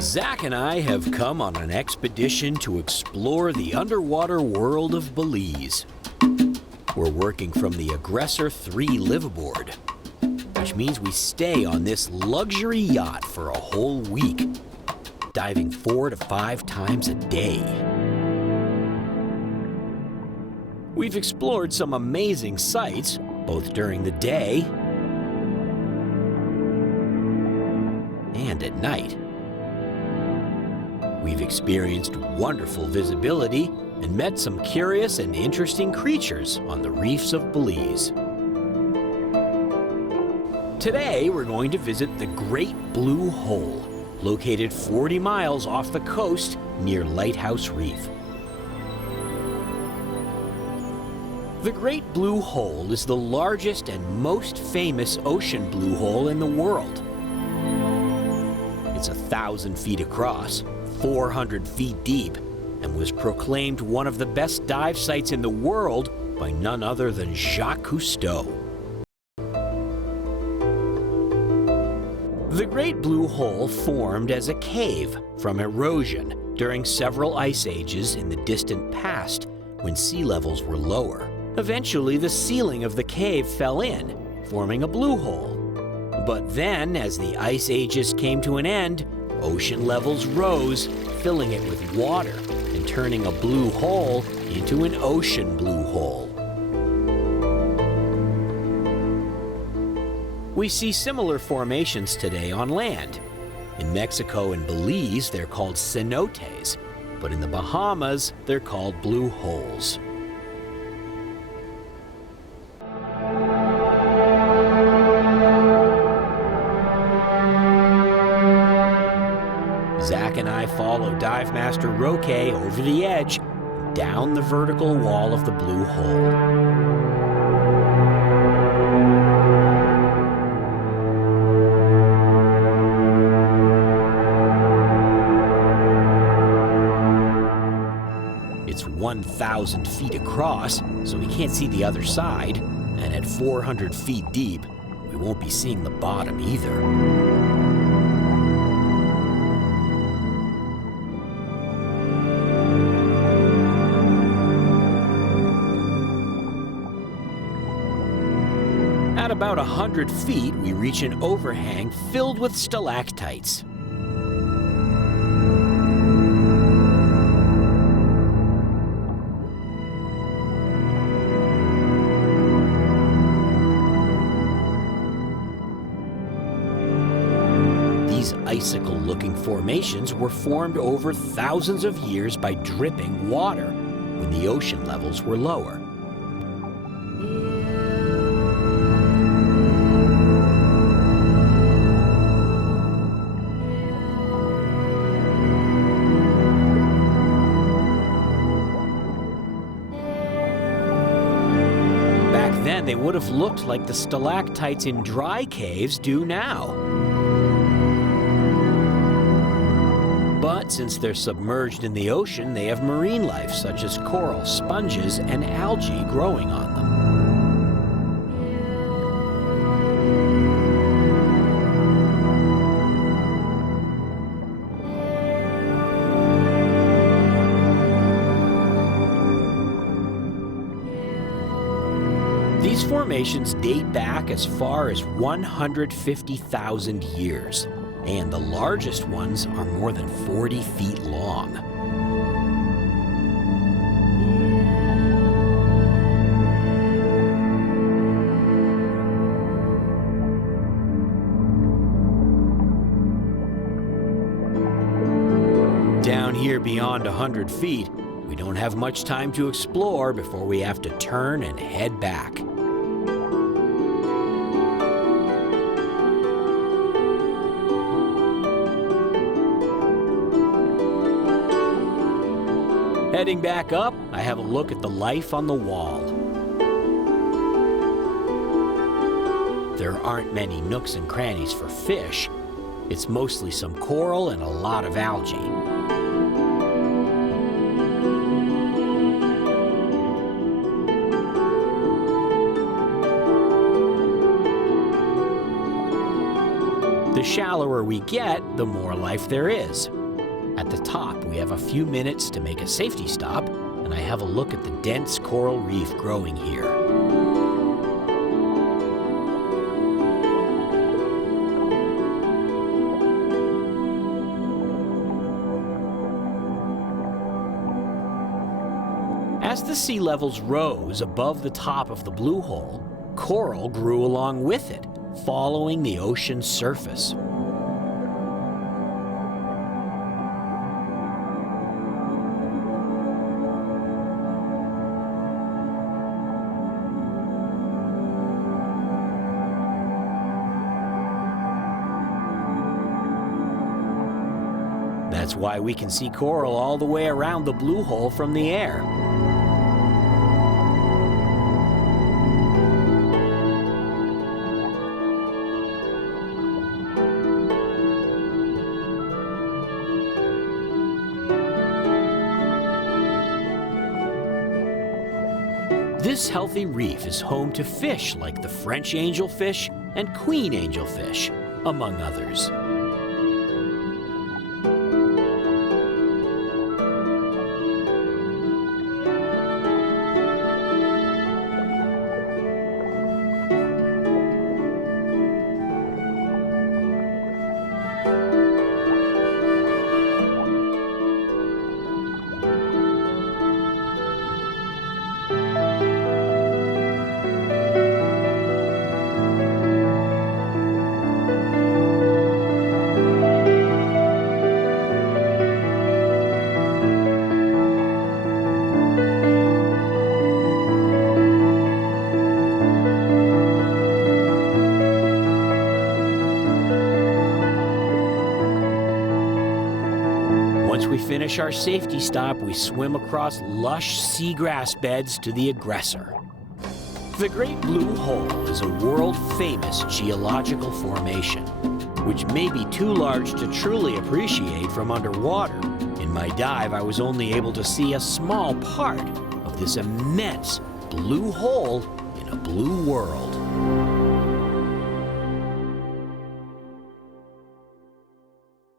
Zach and I have come on an expedition to explore the underwater world of Belize. We're working from the Aggressor 3 liveaboard, which means we stay on this luxury yacht for a whole week, diving 4 to 5 times a day. We've explored some amazing sights, both during the day and at night. We've experienced wonderful visibility and met some curious and interesting creatures on the reefs of Belize. Today, we're going to visit the Great Blue Hole, located 40 miles off the coast near Lighthouse Reef. The Great Blue Hole is the largest and most famous ocean blue hole in the world. It's 1,000 feet across, 400 feet deep, and was proclaimed one of the best dive sites in the world by none other than Jacques Cousteau. The Great Blue Hole formed as a cave from erosion during several ice ages in the distant past when sea levels were lower. Eventually, the ceiling of the cave fell in, forming a blue hole. But then, as the ice ages came to an end, ocean levels rose, filling it with water and turning a blue hole into an ocean blue hole. We see similar formations today on land. In Mexico and Belize, they're called cenotes, but in the Bahamas, they're called blue holes. Zach and I follow Dive Master Roque over the edge and down the vertical wall of the blue hole. It's 1,000 feet across, so we can't see the other side, and at 400 feet deep, we won't be seeing the bottom either. At about 100 feet, we reach an overhang filled with stalactites. These icicle-looking formations were formed over thousands of years by dripping water when the ocean levels were lower. Then they would have looked like the stalactites in dry caves do now. But since they're submerged in the ocean, they have marine life such as coral, sponges, and algae growing on them. These formations date back as far as 150,000 years, and the largest ones are more than 40 feet long. Down here beyond 100 feet, we don't have much time to explore before we have to turn and head back. Heading back up, I have a look at the life on the wall. There aren't many nooks and crannies for fish. It's mostly some coral and a lot of algae. The shallower we get, the more life there is. At the top, we have a few minutes to make a safety stop, and I have a look at the dense coral reef growing here. As the sea levels rose above the top of the blue hole, coral grew along with it, following the ocean's surface. That's why we can see coral all the way around the blue hole from the air. This healthy reef is home to fish like the French angelfish and queen angelfish, among others. Once we finish our safety stop, we swim across lush seagrass beds to the aggressor. The Great Blue Hole is a world-famous geological formation, which may be too large to truly appreciate from underwater. In my dive, I was only able to see a small part of this immense blue hole in a blue world.